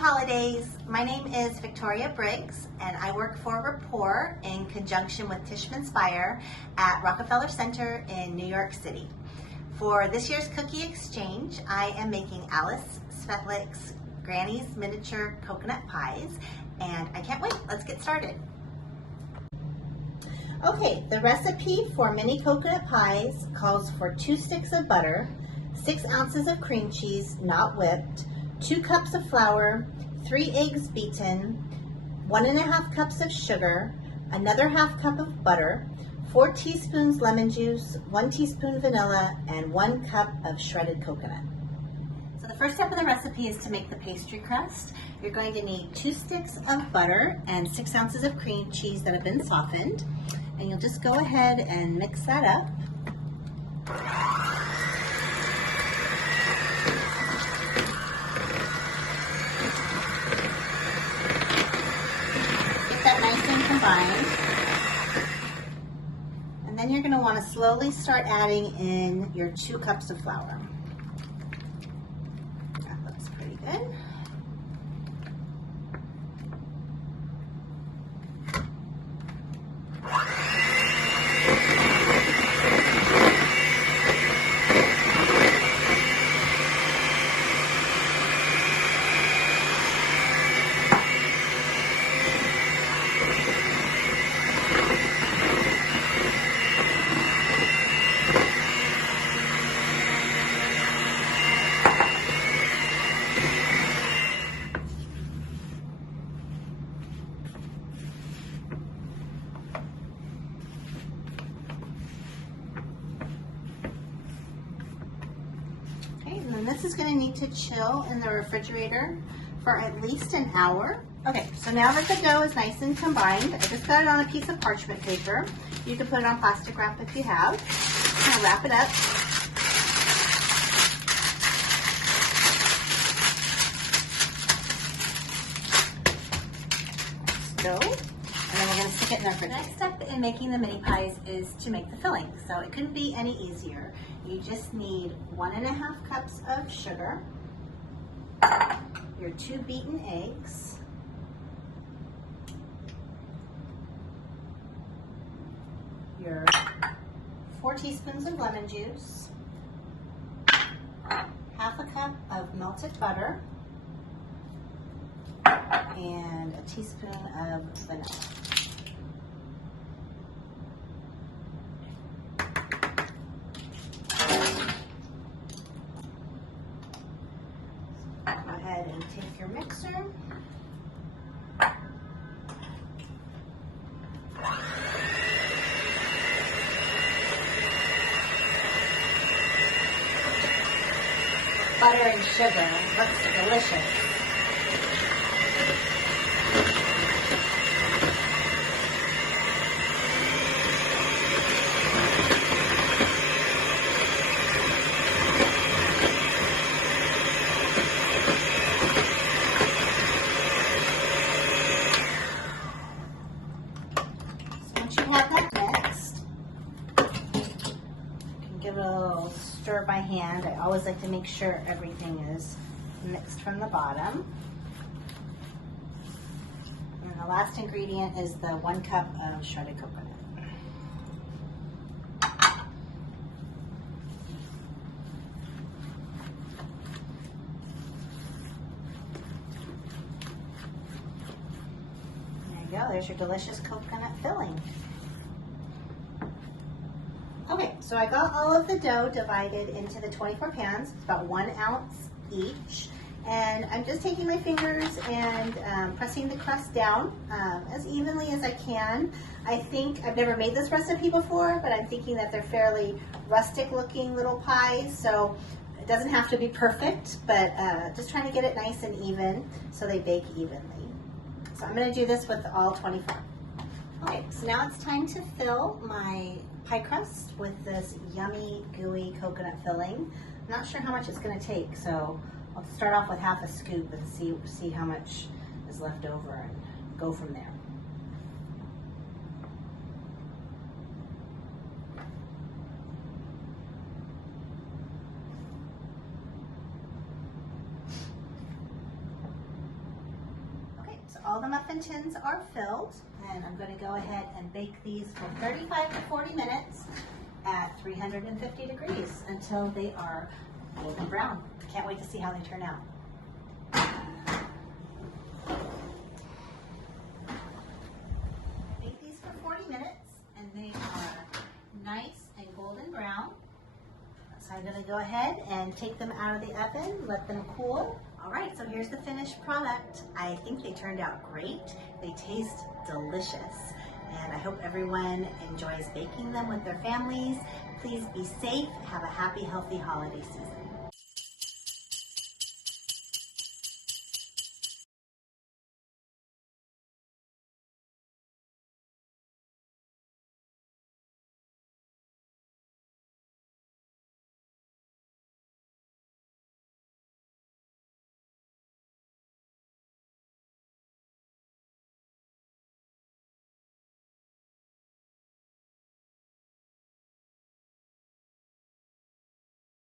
holidays. My name is Victoria Briggs and I work for Rapport in conjunction with Tishman Spire at Rockefeller Center in New York City. For this year's cookie exchange, I am making Alice Svetlik's Granny's Miniature Coconut Pies, and I can't wait. Let's get started. Okay, the recipe for mini coconut pies calls for 2 sticks of butter, 6 ounces of cream cheese, not whipped, 2 cups of flour, 3 eggs beaten, 1½ cups of sugar, another ½ cup of butter, 4 teaspoons lemon juice, 1 teaspoon vanilla, and 1 cup of shredded coconut. So the first step of the recipe is to make the pastry crust. You're going to need 2 sticks of butter and 6 ounces of cream cheese that have been softened. And you'll just go ahead and mix that up. Get that nice and combined. And then you're going to want to slowly start adding in your 2 cups of flour. That looks pretty good. And then this is going to need to chill in the refrigerator for at least an hour. Okay, so now that the dough is nice and combined, I just got it on a piece of parchment paper. You can put it on plastic wrap if you have. I'm going to wrap it up. And then we're going to stick it in the fridge. The next step in making the mini pies is to make the filling. So it couldn't be any easier. You just need 1½ cups of sugar, your 2 beaten eggs, your 4 teaspoons of lemon juice, ½ cup of melted butter, and a teaspoon of vanilla. Go ahead and take your mixer. Butter and sugar looks delicious. Give it a little stir by hand. I always like to make sure everything is mixed from the bottom. And the last ingredient is the 1 cup of shredded coconut. There you go, there's your delicious coconut filling. Okay, so I got all of the dough divided into the 24 pans, it's about 1 ounce each. And I'm just taking my fingers and pressing the crust down as evenly as I can. I think, I've never made this recipe before, but I'm thinking that they're fairly rustic looking little pies, so it doesn't have to be perfect, but just trying to get it nice and even so they bake evenly. So I'm going to do this with all 24. Okay, so now it's time to fill my pie crust with this yummy, gooey coconut filling. I'm not sure how much it's going to take, so I'll start off with ½ a scoop and see how much is left over and go from there. muffin tins are filled, and I'm going to go ahead and bake these for 35 to 40 minutes at 350 degrees until they are golden brown. Can't wait to see how they turn out. I baked these for 40 minutes and they are nice and golden brown. So I'm going to go ahead and take them out of the oven, let them cool. All right, so here's the finished product. I think they turned out great. They taste delicious. And I hope everyone enjoys baking them with their families. Please be safe. Have a happy, healthy holiday season.